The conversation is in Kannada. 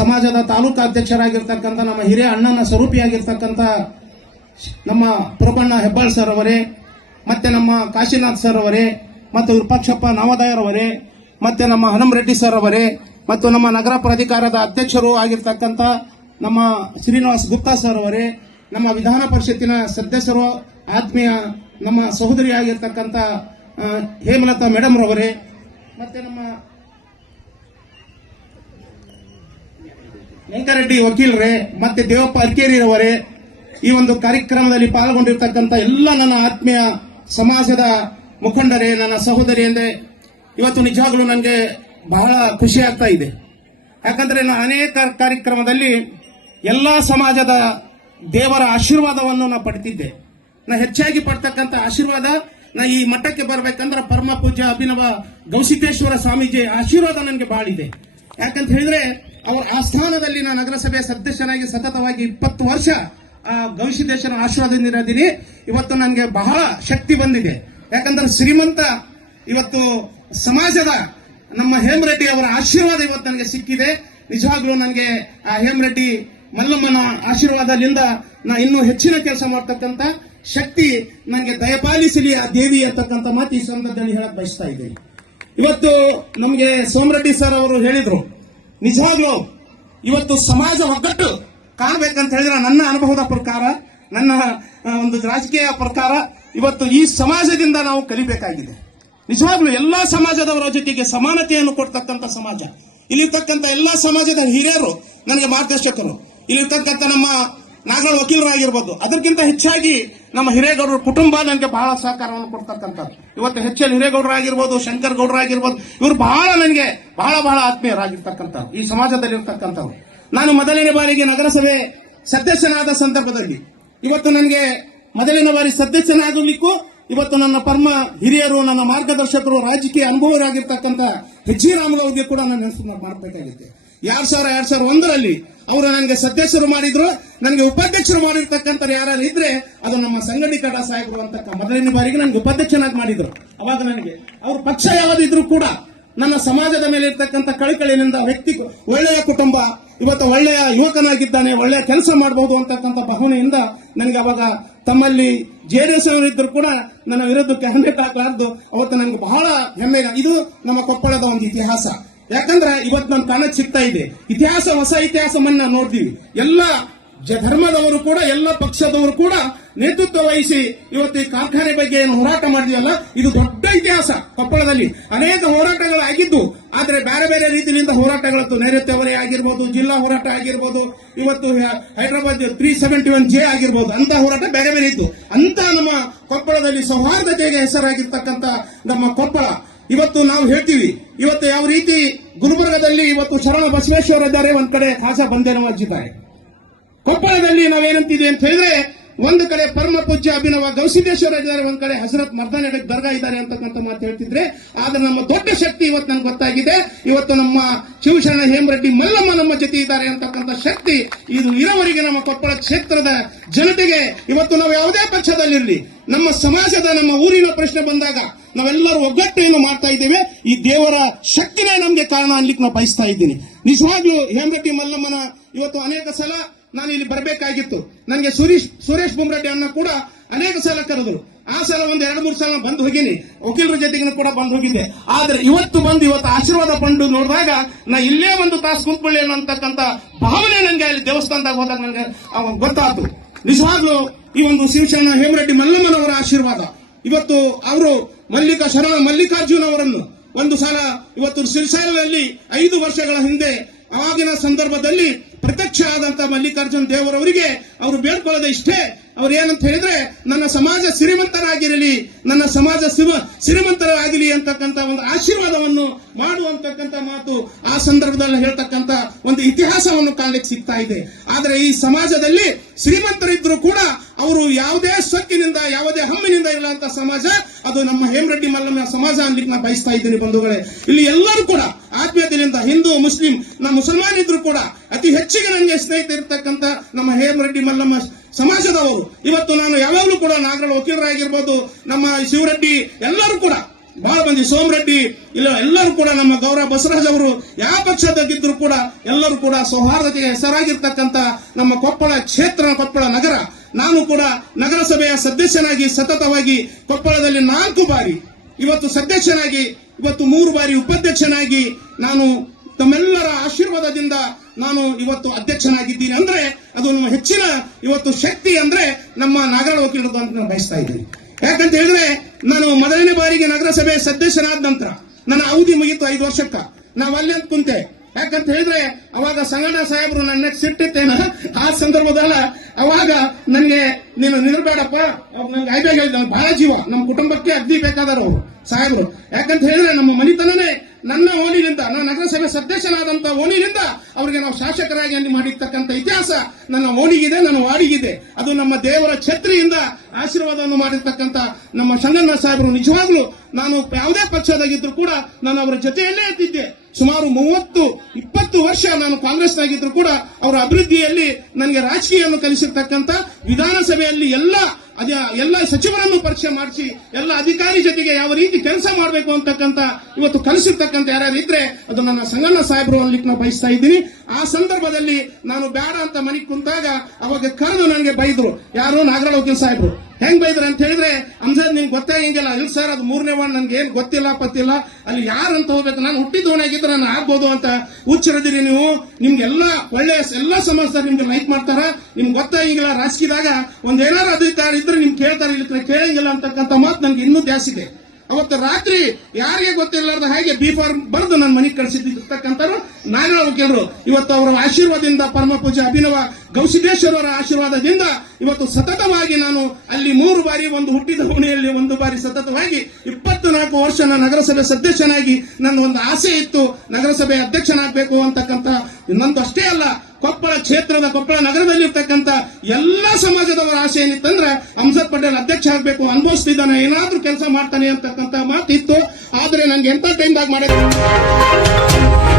ಸಮಾಜದ ತಾಲೂಕು ಅಧ್ಯಕ್ಷರಾಗಿರ್ತಕ್ಕಂಥ ನಮ್ಮ ಹಿರಿಯ ಅಣ್ಣನ ಸ್ವರೂಪಿಯಾಗಿರ್ತಕ್ಕಂಥ ನಮ್ಮ ಪ್ರಭಣ್ಣ ಹೆಬ್ಬಾಳ್ ಸರ್ ಅವರೇ, ಮತ್ತೆ ನಮ್ಮ ಕಾಶಿನಾಥ್ ಸರ್ ಅವರೇ, ಮತ್ತು ವಿರೂಪಾಕ್ಷಪ್ಪ ನವೋದಯರವರೇ ಮತ್ತೆ ನಮ್ಮ ಹನುಮರೆಡ್ಡಿ ಸರ್ ಅವರೇ, ಮತ್ತು ನಮ್ಮ ನಗರ ಪ್ರಾಧಿಕಾರದ ಅಧ್ಯಕ್ಷರು ಆಗಿರ್ತಕ್ಕಂಥ ನಮ್ಮ ಶ್ರೀನಿವಾಸ್ ಗುಪ್ತಾ ಸರ್ ಅವರೇ, ನಮ್ಮ ವಿಧಾನ ಪರಿಷತ್ತಿನ ಸದಸ್ಯರು, ಆತ್ಮೀಯ ನಮ್ಮ ಸಹೋದರಿ ಆಗಿರ್ತಕ್ಕಂಥ ಹೇಮಲತಾ ಮೇಡಮ್ ರವರೇ, ಮತ್ತೆ ನಮ್ಮ ವೆಂಕರೆಡ್ಡಿ ವಕೀಲರೇ, ಮತ್ತೆ ದೇವಪ್ಪ ಅರ್ಕೇರಿರವರೇ ಈ ಒಂದು ಕಾರ್ಯಕ್ರಮದಲ್ಲಿ ಪಾಲ್ಗೊಂಡಿರ್ತಕ್ಕಂಥ ಎಲ್ಲ ನನ್ನ ಆತ್ಮೀಯ ಸಮಾಜದ ಮುಖಂಡರೇ, ನನ್ನ ಸಹೋದರಿ ಎಂದೇ ಇವತ್ತು ನಿಜವಾಗ್ಲೂ ನನಗೆ ಬಹಳ ಖುಷಿ ಆಗ್ತಾ ಇದೆ. ಯಾಕಂದ್ರೆ ನಾನು ಅನೇಕ ಕಾರ್ಯಕ್ರಮದಲ್ಲಿ ಎಲ್ಲ ಸಮಾಜದ ದೇವರ ಆಶೀರ್ವಾದವನ್ನು ನಾ ಪಡ್ತಿದ್ದೆ. ನಾ ಹೆಚ್ಚಾಗಿ ಪಡ್ತಕ್ಕಂಥ ಆಶೀರ್ವಾದ ನಾ ಈ ಮಠಕ್ಕೆ ಬರಬೇಕಂದ್ರೆ ಪರಮ ಪೂಜ್ಯ ಅಭಿನವ ಗೌಸಿದ್ದೇಶ್ವರ ಸ್ವಾಮೀಜಿ ಆಶೀರ್ವಾದ ನನಗೆ ಬಾಳಿದೆ. ಯಾಕಂತ ಹೇಳಿದ್ರೆ ಅವರ ಆಸ್ಥಾನದಲ್ಲಿ ನಾನು ನಗರಸಭೆ ಸದಸ್ಯನಾಗಿ ಸತತವಾಗಿ ಇಪ್ಪತ್ತು ವರ್ಷ, ಆ ಗವಿಸಿದ್ದೇಶ್ವರ ಆಶೀರ್ವಾದದಿಂದ ಇವತ್ತು ನನಗೆ ಬಹಳ ಶಕ್ತಿ ಬಂದಿದೆ. ಯಾಕಂದ್ರೆ ಶ್ರೀಮಂತ ಇವತ್ತು ಸಮಾಜದ ನಮ್ಮ ಹೇಮರೆಡ್ಡಿ ಅವರ ಆಶೀರ್ವಾದ ಇವತ್ತು ನನಗೆ ಸಿಕ್ಕಿದೆ. ನಿಜವಾಗ್ಲೂ ನನಗೆ ಆ ಹೇಮರೆಡ್ಡಿ ಮಲ್ಲಮ್ಮನ ಆಶೀರ್ವಾದದಿಂದ ನಾ ಇನ್ನೂ ಹೆಚ್ಚಿನ ಕೆಲಸ ಮಾಡ್ತಕ್ಕಂತ ಶಕ್ತಿ ನನಗೆ ದಯಪಾಲಿಸಲಿ ಆ ದೇವಿ ಅಂತಕ್ಕಂಥ ಮಾತು ಈ ಸಂದರ್ಭದಲ್ಲಿ ಹೇಳಕ್ ಬಯಸ್ತಾ ಇದ್ದೀನಿ. ಇವತ್ತು ನಮಗೆ ಸೋಮರೆಡ್ಡಿ ಸರ್ ಅವರು ಹೇಳಿದ್ರು ನಿಜವಾಗ್ಲೂ ಇವತ್ತು ಸಮಾಜ ಒಗ್ಗಟ್ಟು ಕಾಣಬೇಕಂತ ಹೇಳಿದ್ರೆ ನನ್ನ ಅನುಭವದ ಪ್ರಕಾರ, ನನ್ನ ಒಂದು ರಾಜಕೀಯ ಪ್ರಕಾರ ಇವತ್ತು ಈ ಸಮಾಜದಿಂದ ನಾವು ಕಲಿಬೇಕಾಗಿದೆ. ನಿಜವಾಗ್ಲೂ ಎಲ್ಲಾ ಸಮಾಜದವರ ಜೊತೆಗೆ ಸಮಾನತೆಯನ್ನು ಕೊಡ್ತಕ್ಕಂಥ ಸಮಾಜ. ಇಲ್ಲಿರ್ತಕ್ಕಂಥ ಎಲ್ಲಾ ಸಮಾಜದ ಹಿರಿಯರು ನನಗೆ ಮಾರ್ಗದರ್ಶಕರು. ಇಲ್ಲಿರ್ತಕ್ಕಂಥ ನಮ್ಮ ನಾಗರ ವಕೀಲರಾಗಿರ್ಬೋದು. ಅದಕ್ಕಿಂತ ಹೆಚ್ಚಾಗಿ ನಮ್ಮ ಹಿರೇಗೌಡರ ಕುಟುಂಬ ನನಗೆ ಬಹಳ ಸಹಕಾರವನ್ನು ಕೊಡ್ತಕ್ಕಂಥದ್ದು. ಇವತ್ತು ಎಚ್ ಎಲ್ ಹಿರೇಗೌಡರಾಗಿರ್ಬೋದು, ಶಂಕರ್ ಗೌಡರಾಗಿರ್ಬೋದು, ಇವರು ಬಹಳ ನನಗೆ ಬಹಳ ಬಹಳ ಆತ್ಮೀಯರಾಗಿರ್ತಕ್ಕಂಥವ್ರು, ಈ ಸಮಾಜದಲ್ಲಿ ಇರ್ತಕ್ಕಂಥವ್ರು ನಾನು ಮೊದಲನೇ ಬಾರಿಗೆ ನಗರಸಭೆ ಸದಸ್ಯನಾದ ಸಂದರ್ಭದಲ್ಲಿ ಇವತ್ತು ನನಗೆ ಮೊದಲನೇ ಬಾರಿ ಸದಸ್ಯನಾಗಲಿಕ್ಕೂ, ಇವತ್ತು ನನ್ನ ಪರಮ ಹಿರಿಯರು, ನನ್ನ ಮಾರ್ಗದರ್ಶಕರು, ರಾಜಕೀಯ ಅನುಭವರಾಗಿರ್ತಕ್ಕಂಥ ಹೆಚ್ ಜಿ ಕೂಡ ನಾನು ಹೆಸರು ಮಾಡಬೇಕಾಗಿತ್ತು. ಎರಡ್ ಸಾವಿರ ಎರಡ್ ಸಾವಿರ ಒಂದರಲ್ಲಿ ಅವರು ನನಗೆ ಸದಸ್ಯರು ಮಾಡಿದ್ರು. ನನಗೆ ಉಪಾಧ್ಯಕ್ಷರು ಮಾಡಿರ್ತಕ್ಕಂಥ ಯಾರು ಇದ್ರೆ ಅದು ನಮ್ಮ ಕಡ ಸಾಹೇಬರು ಅಂತ ಮೊದಲನೇ ಬಾರಿಗೆ ನನಗೆ ಉಪಾಧ್ಯಕ್ಷನಾಗಿ ಮಾಡಿದ್ರು. ಅವಾಗ ನನಗೆ ಅವ್ರ ಪಕ್ಷ ಯಾವುದಿದ್ರು ಕೂಡ ನನ್ನ ಸಮಾಜದ ಮೇಲೆ ಇರ್ತಕ್ಕಂಥ ಕಳಕಳಿನಿಂದ ವ್ಯಕ್ತಿ, ಒಳ್ಳೆಯ ಕುಟುಂಬ, ಇವತ್ತು ಒಳ್ಳೆಯ ಯುವಕನಾಗಿದ್ದಾನೆ, ಒಳ್ಳೆಯ ಕೆಲಸ ಮಾಡಬಹುದು ಅಂತಕ್ಕಂಥ ಭಾವನೆಯಿಂದ ನನಗೆ ಅವಾಗ ತಮ್ಮಲ್ಲಿ ಜೇನಸಿನವ್ರು ಇದ್ದರೂ ಕೂಡ ನನ್ನ ವಿರುದ್ಧಕ್ಕೆ ಹಂಡೆ ಹಾಕಲಾರ್ದು ಅವತ್ತು ನನಗೆ ಬಹಳ ಹೆಮ್ಮೆ ಇದು ನಮ್ಮ ಕೊಪ್ಪಳದ ಒಂದು ಇತಿಹಾಸ. ಯಾಕಂದ್ರೆ ಇವತ್ತು ನಮ್ಮ ಕಾಣಕ್ ಸಿಗ್ತಾ ಇದೆ. ಇತಿಹಾಸ ಹೊಸ ಇತಿಹಾಸವನ್ನ ನೋಡ್ತೀವಿ. ಎಲ್ಲ ಧರ್ಮದವರು ಕೂಡ, ಎಲ್ಲ ಪಕ್ಷದವರು ಕೂಡ ನೇತೃತ್ವ ವಹಿಸಿ ಇವತ್ತು ಈ ಕಾರ್ಖಾನೆ ಬಗ್ಗೆ ಏನು ಹೋರಾಟ ಮಾಡಿದೆಯಲ್ಲ ಇದು ದೊಡ್ಡ ಇತಿಹಾಸ ಕೊಪ್ಪಳದಲ್ಲಿ. ಅನೇಕ ಹೋರಾಟಗಳು ಆಗಿದ್ದು ಆದ್ರೆ ಬೇರೆ ಬೇರೆ ರೀತಿಯಿಂದ ಹೋರಾಟಗಳತ್ತು ನೈಋತ್ಯವರೇ ಆಗಿರ್ಬೋದು, ಜಿಲ್ಲಾ ಹೋರಾಟ ಆಗಿರ್ಬೋದು, ಇವತ್ತು Hyderabad three seventy one J ಆಗಿರ್ಬೋದು, ಅಂತ ಹೋರಾಟ ಬೇರೆ ಬೇರೆ ಇತ್ತು. ಅಂತ ನಮ್ಮ ಕೊಪ್ಪಳದಲ್ಲಿ ಸೌಹಾರ್ದತೆಗೆ ಹೆಸರಾಗಿರ್ತಕ್ಕಂಥ ನಮ್ಮ ಕೊಪ್ಪಳ ಇವತ್ತು ನಾವು ಹೇಳ್ತೀವಿ, ಇವತ್ತು ಯಾವ ರೀತಿ ಗುಲ್ಬರ್ಗದಲ್ಲಿ ಇವತ್ತು ಶರಣ ಬಸವೇಶ್ವರ ಇದ್ದಾರೆ ಒಂದ್ ಕಡೆ ಹಾಸ ಬಂದೇನವಾಜ್ ಇದ್ದಾರೆ ಕೊಪ್ಪಳದಲ್ಲಿ ನಾವೇನಂತಿದೆ ಅಂತ ಹೇಳಿದ್ರೆ, ಒಂದು ಕಡೆ ಪರಮ ಪೂಜ್ಯ ಅಭಿನವ ಗೌಸಿದ್ದೇಶ್ವರ ಇದ್ದಾರೆ, ಒಂದ್ ಕಡೆ ಹಸರತ್ ಮರ್ದಾನ್ ಎಡಕ್ ದರ್ಗಾ ಇದ್ದಾರೆ ಅಂತಕ್ಕಂಥ ಮಾತು ಹೇಳ್ತಿದ್ರೆ, ಆದ್ರೆ ನಮ್ಮ ದೊಡ್ಡ ಶಕ್ತಿ ಇವತ್ತು ನನ್ಗೆ ಗೊತ್ತಾಗಿದೆ. ಇವತ್ತು ನಮ್ಮ ಶಿವಶರಣ ಹೇಮರೆಡ್ಡಿ ಮಲ್ಲಮ್ಮ ನಮ್ಮ ಜೊತೆ ಇದ್ದಾರೆ ಅಂತಕ್ಕಂಥ ಶಕ್ತಿ ಇದು ಇರೋವರೆಗೆ ನಮ್ಮ ಕೊಪ್ಪಳ ಕ್ಷೇತ್ರದ ಜನತೆಗೆ, ಇವತ್ತು ನಾವು ಯಾವುದೇ ಪಕ್ಷದಲ್ಲಿರಲಿ, ನಮ್ಮ ಸಮಾಜದ ನಮ್ಮ ಊರಿನ ಪ್ರಶ್ನೆ ಬಂದಾಗ ನಾವೆಲ್ಲರೂ ಒಗ್ಗಟ್ಟೆಯನ್ನು ಮಾಡ್ತಾ ಇದ್ದೇವೆ. ಈ ದೇವರ ಶಕ್ತಿನೇ ನಮಗೆ ಕಾರಣ ಅನ್ಲಿಕ್ಕೆ ನಾವು ಬಯಸ್ತಾ ಇದ್ದೀನಿ. ನಿಜವಾಗ್ಲೂ ಹೇಮರೆಡ್ಡಿ ಮಲ್ಲಮ್ಮನ ಇವತ್ತು ಅನೇಕ ಸಲ ನಾನು ಇಲ್ಲಿ ಬರಬೇಕಾಗಿತ್ತು. ನನಗೆ ಸುರೇಶ್ ಸುರೇಶ್ ಬೊಮ್ರೆಡ್ಡಿ ಅನ್ನ ಕೂಡ ಅನೇಕ ಸಲ ಕರೆದ್ರು. ಆ ಸಲ ಒಂದು ಎರಡು ಮೂರು ಸಲ ಬಂದು ಹೋಗಿನಿ. ವಕೀಲರ ಜೊತೆಗಿನ ಕೂಡ ಬಂದು ಹೋಗಿದ್ದೆ. ಆದ್ರೆ ಇವತ್ತು ಬಂದು ಇವತ್ತು ಆಶೀರ್ವಾದ ಪಂಡು ನೋಡಿದಾಗ ನಾ ಇಲ್ಲೇ ಒಂದು ತಾಸು ಕುಂತ್ಕೊಳ್ಳಿ ಅಂತಕ್ಕಂಥ ಭಾವನೆ ನನಗೆ ಅಲ್ಲಿ ದೇವಸ್ಥಾನದಾಗ ಹೋದಾಗ ನನಗೆ ಗೊತ್ತಾಯ್ತು ನಿಜವಾಗ್ಲೂ ಈ ಒಂದು ಶಿವಶರಣ ಹೇಮರೆಡ್ಡಿ ಮಲ್ಲಮ್ಮನವರ ಆಶೀರ್ವಾದ. ಇವತ್ತು ಅವರು ಮಲ್ಲಿಕ ಶರಣ ಮಲ್ಲಿಕಾರ್ಜುನ್ ಅವರನ್ನು ಒಂದು ಸಲ ಇವತ್ತು ಸಿರಿಸಾಲದಲ್ಲಿ ಐದು ವರ್ಷಗಳ ಹಿಂದೆ ಆಗಿನ ಸಂದರ್ಭದಲ್ಲಿ ಪ್ರತ್ಯಕ್ಷ ಆದಂತ ಮಲ್ಲಿಕಾರ್ಜುನ್ ದೇವರವರಿಗೆ ಅವರು ಬೇಡ್ಕೊಳ್ಳೋದು ಇಷ್ಟೇ. ಅವ್ರು ಏನಂತ ಹೇಳಿದ್ರೆ, ನನ್ನ ಸಮಾಜ ಶ್ರೀಮಂತರಾಗಿರಲಿ ನನ್ನ ಸಮಾಜ ಸಿಮ- ಸಿರಿಮಂತರಾಗಿರಲಿ ಅಂತಕ್ಕಂಥ ಒಂದು ಆಶೀರ್ವಾದವನ್ನು ಮಾಡುವಂತಕ್ಕಂಥ ಮಾತು ಆ ಸಂದರ್ಭದಲ್ಲಿ ಹೇಳ್ತಕ್ಕಂಥ ಒಂದು ಇತಿಹಾಸವನ್ನು ಕಾಣಲಿಕ್ಕೆ ಸಿಗ್ತಾ ಇದೆ. ಆದ್ರೆ ಈ ಸಮಾಜದಲ್ಲಿ ಶ್ರೀಮಂತರಿದ್ರು ಕೂಡ ಅವರು ಯಾವುದೇ ಸೊಕ್ಕಿನಿಂದ ಯಾವುದೇ ಹಮ್ಮಿನಿಂದ ಇರುವಂತ ಸಮಾಜ, ಅದು ನಮ್ಮ ಹೇಮರೆಡ್ಡಿ ಮಲ್ಲಮ್ಮ ಸಮಾಜ ಅನ್ಲಿಕ್ಕೆ ನಾನು ಬಯಸ್ತಾ ಇದ್ದೀನಿ ಬಂಧುಗಳೇ. ಇಲ್ಲಿ ಎಲ್ಲರೂ ಕೂಡ, ಆತ್ಮೀಯತೆಯಿಂದ ಹಿಂದೂ, ಮುಸ್ಲಿಂ, ನಮ್ಮ ಮುಸಲ್ಮಾನ್ ಇದ್ರು ಕೂಡ ಅತಿ ಹೆಚ್ಚಿಗೆ ನನಗೆ ಸ್ನೇಹಿತರಿರ್ತಕ್ಕಂಥ ನಮ್ಮ ಹೇಮರೆಡ್ಡಿ ಮಲ್ಲಮ್ಮ ಸಮಾಜದವರು. ಇವತ್ತು ನಾನು ಯಾವಾಗಲೂ ಕೂಡ ನಾಗರ ವಕೀಲರಾಗಿರ್ಬೋದು, ನಮ್ಮ ಶಿವರೆಡ್ಡಿ ಎಲ್ಲರೂ ಕೂಡ ಬಹಳ ಮಂದಿ ಸೋಮರೆಡ್ಡಿ, ಇಲ್ಲ ಎಲ್ಲರೂ ಕೂಡ ನಮ್ಮ ಗೌರವ ಬಸವರಾಜ್ ಅವರು, ಯಾವ ಪಕ್ಷದಾಗಿದ್ರು ಕೂಡ ಎಲ್ಲರೂ ಕೂಡ ಸೌಹಾರ್ದತೆಗೆ ಹೆಸರಾಗಿರ್ತಕ್ಕಂಥ ನಮ್ಮ ಕೊಪ್ಪಳ ಕ್ಷೇತ್ರ, ಕೊಪ್ಪಳ ನಗರ ನಾನು ಕೂಡ ನಗರಸಭೆಯ ಸದಸ್ಯನಾಗಿ ಸತತವಾಗಿ ಕೊಪ್ಪಳದಲ್ಲಿ ನಾಲ್ಕು ಬಾರಿ, ಇವತ್ತು ಸದಸ್ಯನಾಗಿ, ಇವತ್ತು ಮೂರು ಬಾರಿ ಉಪಾಧ್ಯಕ್ಷನಾಗಿ ನಾನು ತಮ್ಮೆಲ್ಲರ ಆಶೀರ್ವಾದದಿಂದ ನಾನು ಇವತ್ತು ಅಧ್ಯಕ್ಷನಾಗಿದ್ದೀನಿ ಅಂದ್ರೆ ಅದು ನಮ್ಮ ಹೆಚ್ಚಿನ ಇವತ್ತು ಶಕ್ತಿ ಅಂದ್ರೆ ನಮ್ಮ ನಾಗರ ವಕೀಲರು ಅಂತ ನಾನು ಬಯಸ್ತಾ ಇದ್ದೀನಿ. ಯಾಕಂತ ಹೇಳಿದ್ರೆ ನಾನು ಮೊದಲನೇ ಬಾರಿಗೆ ನಗರಸಭೆ ಸದಸ್ಯನಾದ ನಂತರ ನನ್ನ ಅವಧಿ ಮುಗಿತು ಐದು ವರ್ಷಕ್ಕ. ನಾವು ಅಲ್ಲಿ ಅಂತ ಕುಂತೆ ಯಾಕಂತ ಹೇಳಿದ್ರೆ, ಅವಾಗ ಸಂಗಣ್ಣ ಸಾಹೇಬರು ನನ್ನ ಸಿಟ್ಟಿತ್ತೇನ ಆ ಸಂದರ್ಭದಲ್ಲ, ಅವಾಗ ನನಗೆ, ನೀನು ನಿಲ್ಬೇಡಪ್ಪ ನಂಗೆ ಐಬೇಗ ಹೇಳಿದ ಬಹಳ ಜೀವ ನಮ್ಮ ಕುಟುಂಬಕ್ಕೆ ಅಗ್ದಿ ಬೇಕಾದರು ಅವರು ಸಾಹೇಬರು. ಯಾಕಂತ ಹೇಳಿದ್ರೆ, ನಮ್ಮ ಮನಿತನನೇ ನನ್ನ ಓಣಿನಿಂದ ನನ್ನ ನಗರಸಭೆ ಸದಸ್ಯನಾದಂತ ಓಣಿನಿಂದ ಅವರಿಗೆ ನಾವು ಶಾಸಕರಾಗಿ ಅಲ್ಲಿ ಮಾಡಿರ್ತಕ್ಕಂಥ ಇತಿಹಾಸ ನನ್ನ ಓಣಿಗಿದೆ, ನನ್ನ ವಾಡಿಗಿದೆ. ಅದು ನಮ್ಮ ದೇವರ ಛತ್ರಿಯಿಂದ ಆಶೀರ್ವಾದವನ್ನು ಮಾಡಿರ್ತಕ್ಕಂಥ ನಮ್ಮ ಸಂಗಣ್ಣ ಸಾಹೇಬರು ನಿಜವಾಗ್ಲೂ ನಾನು ಯಾವುದೇ ಪಕ್ಷದಾಗಿದ್ರು ಕೂಡ ನಾನು ಅವರ ಜೊತೆಯಲ್ಲೇ ಇದ್ದಿದ್ದೆ. ಸುಮಾರು ಮೂವತ್ತು, ಇಪ್ಪತ್ತು ವರ್ಷ ನಾನು ಕಾಂಗ್ರೆಸ್ ಆಗಿದ್ರು ಕೂಡ ಅವರ ಅಭಿವೃದ್ಧಿಯಲ್ಲಿ ನನಗೆ ರಾಜಕೀಯವನ್ನು ಕಲಿಸಿರ್ತಕ್ಕಂಥ ವಿಧಾನಸಭೆಯಲ್ಲಿ ಎಲ್ಲ ಅದೇ, ಎಲ್ಲ ಸಚಿವರನ್ನು ಪರಿಚಯ ಮಾಡಿಸಿ, ಎಲ್ಲ ಅಧಿಕಾರಿ ಜೊತೆಗೆ ಯಾವ ರೀತಿ ಕೆಲಸ ಮಾಡಬೇಕು ಅಂತಕ್ಕಂಥ ಇವತ್ತು ಕಲಿಸಿರ್ತಕ್ಕಂಥ ಯಾರ್ಯಾರು ಇದ್ರೆ ಅದು ನನ್ನ ಸಂಗಣ್ಣ ಸಾಹೇಬರು ಅನ್ಲಿಕ್ಕೆ ನಾವು ಬಯಸ್ತಾ ಇದ್ದೀನಿ. ಆ ಸಂದರ್ಭದಲ್ಲಿ ನಾನು ಬೇಡ ಅಂತ ಮನೆಗೆ ಕುಂತಾಗ ಅವಾಗ ಕರೆದು ನನಗೆ ಬೈದ್ರು. ಯಾರು ನಾಗರಾಳ ವಕೀಲ್ ಸಾಹೇಬರು? ಹೆಂಗ್ ಬೈದ್ರೆ ಅಂತ ಹೇಳಿದ್ರೆ, ಅಂಜದ್, ನಿಂಗೆ ಗೊತ್ತಾಗಿಲ್ಲ ಇಲ್ಲ ಸರ್ ಅದು ಮೂರನೇ ವಾರ್ಡ್ ನನ್ಗೆ ಏನ್ ಗೊತ್ತಿಲ್ಲ, ಪತ್ತಿಲ್ಲ. ಅಲ್ಲಿ ಯಾರು ಅಂತ ಹೋಗ್ಬೇಕು? ನಾನು ಹುಟ್ಟಿದವನಾಗಿದ್ರೆ ನಾನು ಆಗ್ಬೋದು ಅಂತ ಹುಚ್ಚರದಿರಿ ನೀವು. ನಿಮ್ಗೆಲ್ಲ ಒಳ್ಳೆಯ ಎಲ್ಲ ಸಮಾಜದವ್ರು ನಿಮ್ಗೆ ಲೈಕ್ ಮಾಡ್ತಾರ. ನಿಮ್ಗೆ ಗೊತ್ತಾಗಿಲ್ಲ ರಾಜಕೀಯದಾಗ ಒಂದ್ ಏನಾರು ಅಧಿಕಾರ ಇದ್ರೆ ನಿಮ್ಗೆ ಕೇಳ್ತಾರೆ ಇಲ್ಲ ಕೇಳಂಗಿಲ್ಲ ಅಂತಕ್ಕಂಥ ಮಾತು ನನ್ಗೆ ಇನ್ನೂ ಜಾಸ್ತಿ ಅವತ್ತು ರಾತ್ರಿ ಯಾರಿಗೆ ಗೊತ್ತಿರಲಾರ್ದ ಹಾಗೆ ಬಿ ಫಾರ್ಮ್ ಬರೆದು ನನ್ನ ಮನೆಗೆ ಕಳಿಸಿರ್ತಕ್ಕಂಥವ್ರು ನಾರಾಯಣ ವಕೀಲರು ಇವತ್ತು ಅವರ ಆಶೀರ್ವಾದದಿಂದ ಪರಮ ಪೂಜೆ ಅಭಿನವ ಗೌಸಿದ್ದೇಶ್ವರವರ ಆಶೀರ್ವಾದದಿಂದ ಇವತ್ತು ಸತತವಾಗಿ ನಾನು ಅಲ್ಲಿ ಮೂರು ಬಾರಿ ಒಂದು ಹುಟ್ಟಿದ ಓಣಿಯಲ್ಲಿ ಒಂದು ಬಾರಿ ಸತತವಾಗಿ ಇಪ್ಪತ್ತು ನಾಲ್ಕು ವರ್ಷ ನಾನು ನಗರಸಭೆ ಸದಸ್ಯನಾಗಿ ನನ್ನ ಒಂದು ಆಸೆ ಇತ್ತು, ನಗರಸಭೆ ಅಧ್ಯಕ್ಷನಾಗಬೇಕು ಅಂತಕ್ಕಂಥ ನಂದು ಅಷ್ಟೇ ಅಲ್ಲ ಕೊಪ್ಪಳ ಕ್ಷೇತ್ರದ ಕೊಪ್ಪಳ ನಗರದಲ್ಲಿ ಇರ್ತಕ್ಕಂಥ ಎಲ್ಲ ಸಮಾಜದವರ ಆಸೆ ಏನಿತ್ತಂದ್ರೆ ಅಂಜದ್ ಪಟೇಲ್ ಅಧ್ಯಕ್ಷ ಆಗಬೇಕು ಅನುಭವಿಸ್ತಿದ್ದಾನೆ. ಏನಾದ್ರೂ ಕೆಲಸ ಮಾಡ್ತಾನೆ ಅಂತಕ್ಕಂಥ ಮಾತಿತ್ತು. ಆದ್ರೆ ನಂಗೆ ಆಗಿ ಮಾಡಿದ